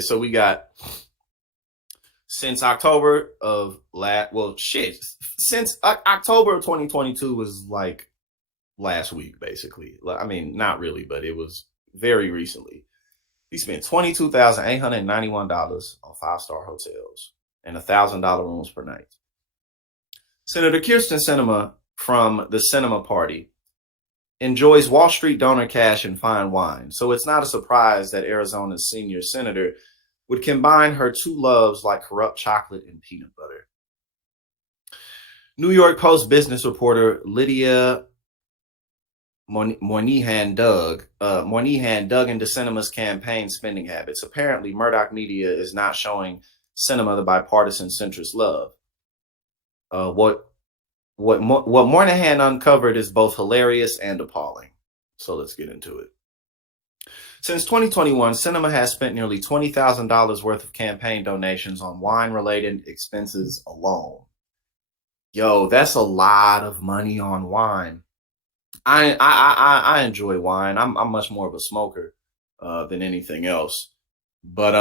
So we got since October of since October of 2022 was like last week, basically. I mean, not really, but it was very recently. He spent $22,891 on five-star hotels and $1,000 rooms per night. Senator Kyrsten Sinema from the Sinema Party enjoys Wall Street donor cash and fine wine, so it's not a surprise that Arizona's senior senator would combine her two loves like corrupt chocolate and peanut butter. New York Post business reporter Lydia Moynihan dug into Sinema's campaign spending habits. Apparently, Murdoch Media is not showing Sinema the bipartisan centrist love. What Moynihan uncovered is both hilarious and appalling. So let's get into it. Since 2021, Sinema has spent nearly $20,000 worth of campaign donations on wine-related expenses alone. Yo, that's a lot of money on wine. I enjoy wine. I'm much more of a smoker than anything else. But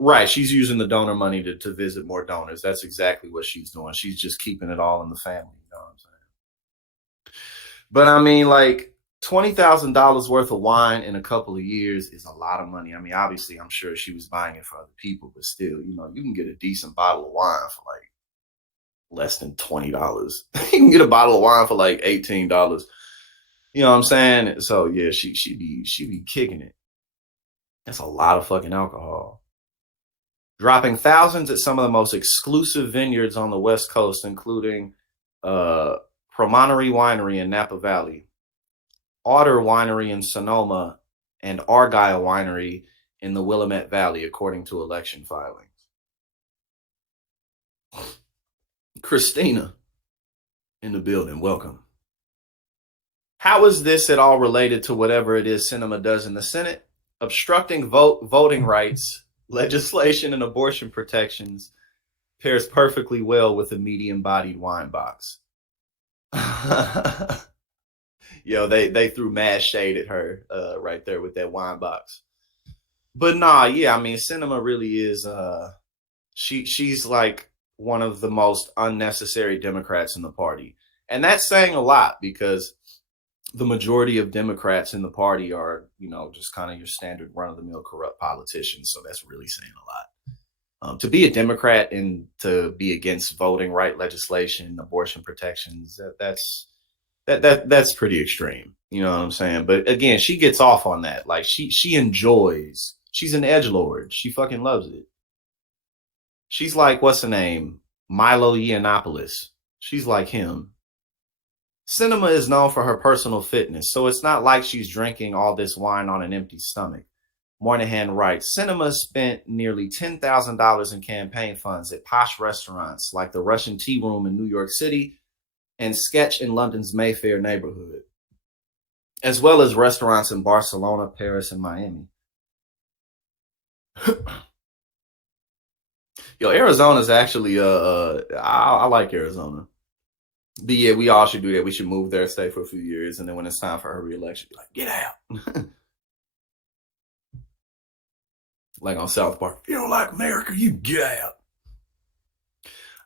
right, she's using the donor money to visit more donors. That's exactly what she's doing. She's just keeping it all in the family. You know what I'm saying? But I mean, like $20,000 worth of wine in a couple of years is a lot of money. I mean, obviously, I'm sure she was buying it for other people, but still, you know, you can get a decent bottle of wine for like less than $20. You can get a bottle of wine for like $18. You know what I'm saying? So yeah, she be kicking it. That's a lot of fucking alcohol. Dropping thousands at some of the most exclusive vineyards on the West Coast, including Promontory Winery in Napa Valley, Otter Winery in Sonoma, and Argyle Winery in the Willamette Valley, according to election filings. Christina in the building, welcome. How is this at all related to whatever it is Sinema does in the Senate? Obstructing voting rights, legislation, and abortion protections pairs perfectly well with a medium-bodied wine box. Yo, they threw mad shade at her right there with that wine box. But nah, yeah, I mean, Sinema really is she's like one of the most unnecessary Democrats in the party. And that's saying a lot because the majority of Democrats in the party are, you know, just kind of your standard run-of-the-mill corrupt politicians. So that's really saying a lot. To be a Democrat and to be against voting right legislation, abortion protections, that's pretty extreme. You know what I'm saying? But again, she gets off on that. Like she enjoys. She's an edgelord. She fucking loves it. She's like, what's her name? Milo Yiannopoulos. She's like him. Sinema is known for her personal fitness, so it's not like she's drinking all this wine on an empty stomach. Moynihan writes, Sinema spent nearly $10,000 in campaign funds at posh restaurants like the Russian Tea Room in New York City and Sketch in London's Mayfair neighborhood, as well as restaurants in Barcelona, Paris, and Miami. Yo, Arizona's actually, I like Arizona. But yeah, we all should do that. We should move there, stay for a few years, and then when it's time for her reelection, be like, get out. Like on South Park, if you don't like America, you get out.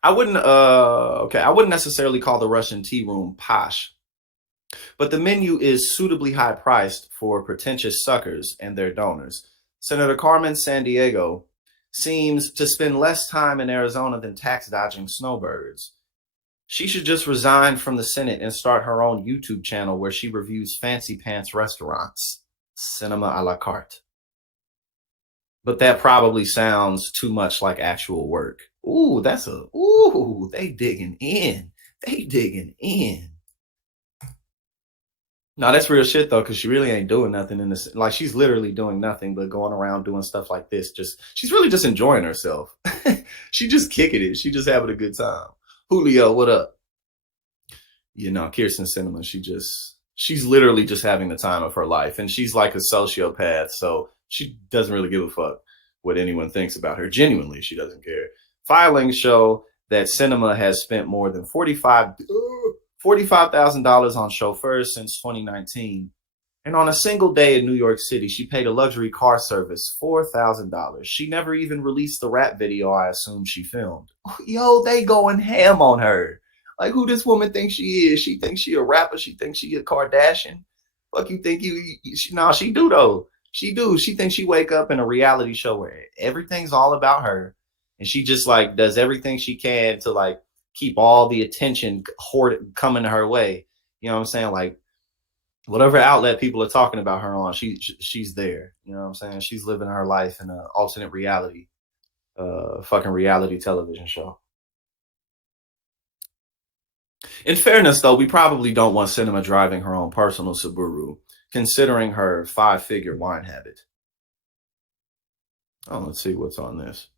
I wouldn't necessarily call the Russian Tea Room posh, but the menu is suitably high priced for pretentious suckers and their donors. Senator Carmen Sandiego seems to spend less time in Arizona than tax dodging snowbirds. She should just resign from the Senate and start her own YouTube channel where she reviews fancy pants restaurants. Sinema a la carte. But that probably sounds too much like actual work. They digging in. They digging in. No, that's real shit though, because she really ain't doing nothing in this. Like she's literally doing nothing but going around doing stuff like this. She's really just enjoying herself. She just kicking it. She just having a good time. Julio, what up? You know, Kyrsten Sinema, she's literally just having the time of her life. And she's like a sociopath, so she doesn't really give a fuck what anyone thinks about her. Genuinely, she doesn't care. Filings show that Sinema has spent more than $45,000 on chauffeurs since 2019, And on a single day in New York City, she paid a luxury car service $4,000. She never even released the rap video I assume she filmed. Yo, they going ham on her. Like, who this woman thinks she is? She thinks she a rapper. She thinks she a Kardashian. Fuck you think she do though. She do. She thinks she wake up in a reality show where everything's all about her. And she just like does everything she can to like keep all the attention hoarded coming her way. You know what I'm saying? Like, whatever outlet people are talking about her on, she's there. You know what I'm saying? She's living her life in an alternate reality, fucking reality television show. In fairness, though, we probably don't want Sinema driving her own personal Subaru, considering her 5-figure wine habit. Oh, let's see what's on this.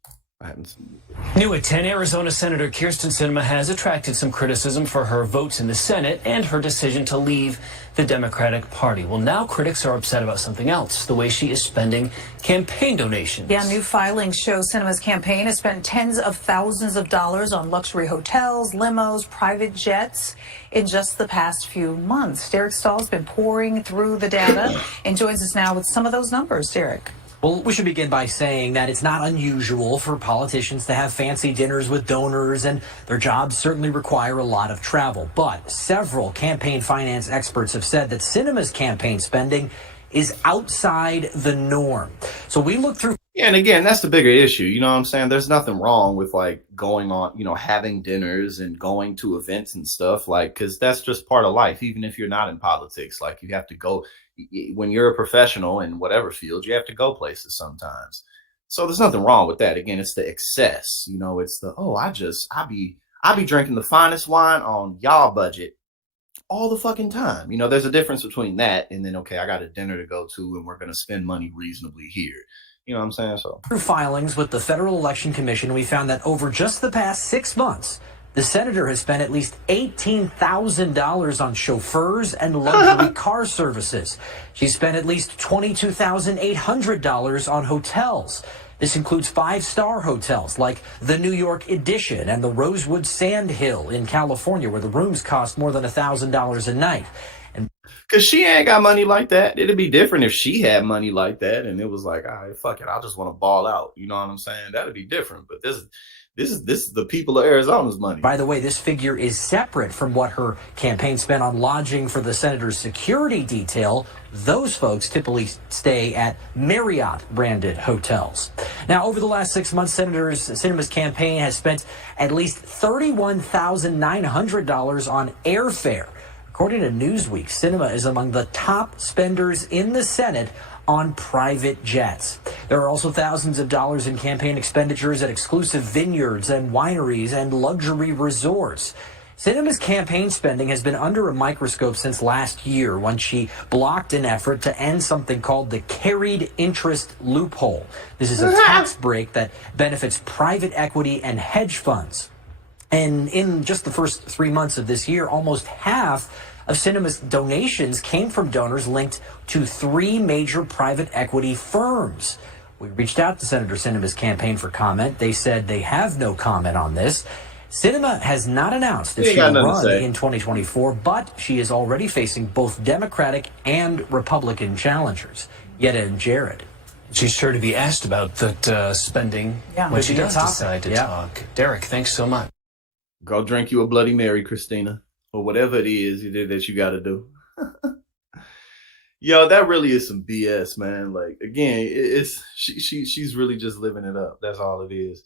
I haven't seen it. New at 10, Arizona Senator Kyrsten Sinema has attracted some criticism for her votes in the Senate and her decision to leave the Democratic Party. Well, now critics are upset about something else, the way she is spending campaign donations. Yeah, new filings show Sinema's campaign has spent tens of thousands of dollars on luxury hotels, limos, private jets in just the past few months. Derek Stahl's been pouring through the data and joins us now with some of those numbers. Derek. Well, we should begin by saying that it's not unusual for politicians to have fancy dinners with donors, and their jobs certainly require a lot of travel. But several campaign finance experts have said that Sinema's campaign spending is outside the norm. So we look through. Yeah, and again, that's the bigger issue. You know what I'm saying? There's nothing wrong with like going on, having dinners and going to events and stuff, like, because that's just part of life. Even if you're not in politics, like, you have to go when you're a professional in whatever field, you have to go places sometimes. So there's nothing wrong with that. Again, it's the excess. It's the I be drinking the finest wine on y'all budget all the fucking time. There's a difference between that and then, okay, I got a dinner to go to and we're going to spend money reasonably here. You know what I'm saying? So through filings with the Federal Election Commission, we found that over just the past 6 months, the senator has spent at least $18,000 on chauffeurs and luxury car services. She spent at least $22,800 on hotels. This includes 5-star hotels like the New York Edition and the Rosewood Sandhill in California, where the rooms cost more than $1,000 a night. Because she ain't got money like that. It'd be different if she had money like that and it was like, all right, fuck it, I just want to ball out. You know what I'm saying? That'd be different. But this is the people of Arizona's money. By the way, this figure is separate from what her campaign spent on lodging for the senator's security detail. Those folks typically stay at Marriott-branded hotels. Now, over the last 6 months, Sinema's campaign has spent at least $31,900 on airfare. According to Newsweek, Sinema is among the top spenders in the Senate on private jets. There are also thousands of dollars in campaign expenditures at exclusive vineyards and wineries and luxury resorts. Sinema's campaign spending has been under a microscope since last year when she blocked an effort to end something called the carried interest loophole. This is a tax break that benefits private equity and hedge funds. And in just the first 3 months of this year, almost half of Sinema's donations came from donors linked to 3 major private equity firms. We reached out to Senator Sinema's campaign for comment. They said they have no comment on this. Sinema has not announced if she will run in 2024, but she is already facing both Democratic and Republican challengers. Yetta and Jared. She's sure to be asked about that spending when she does decide to talk. Derek, thanks so much. Go drink you a Bloody Mary, Christina, or whatever it is that you got to do. Yo, that really is some BS, man. Like, again, she's really just living it up. That's all it is.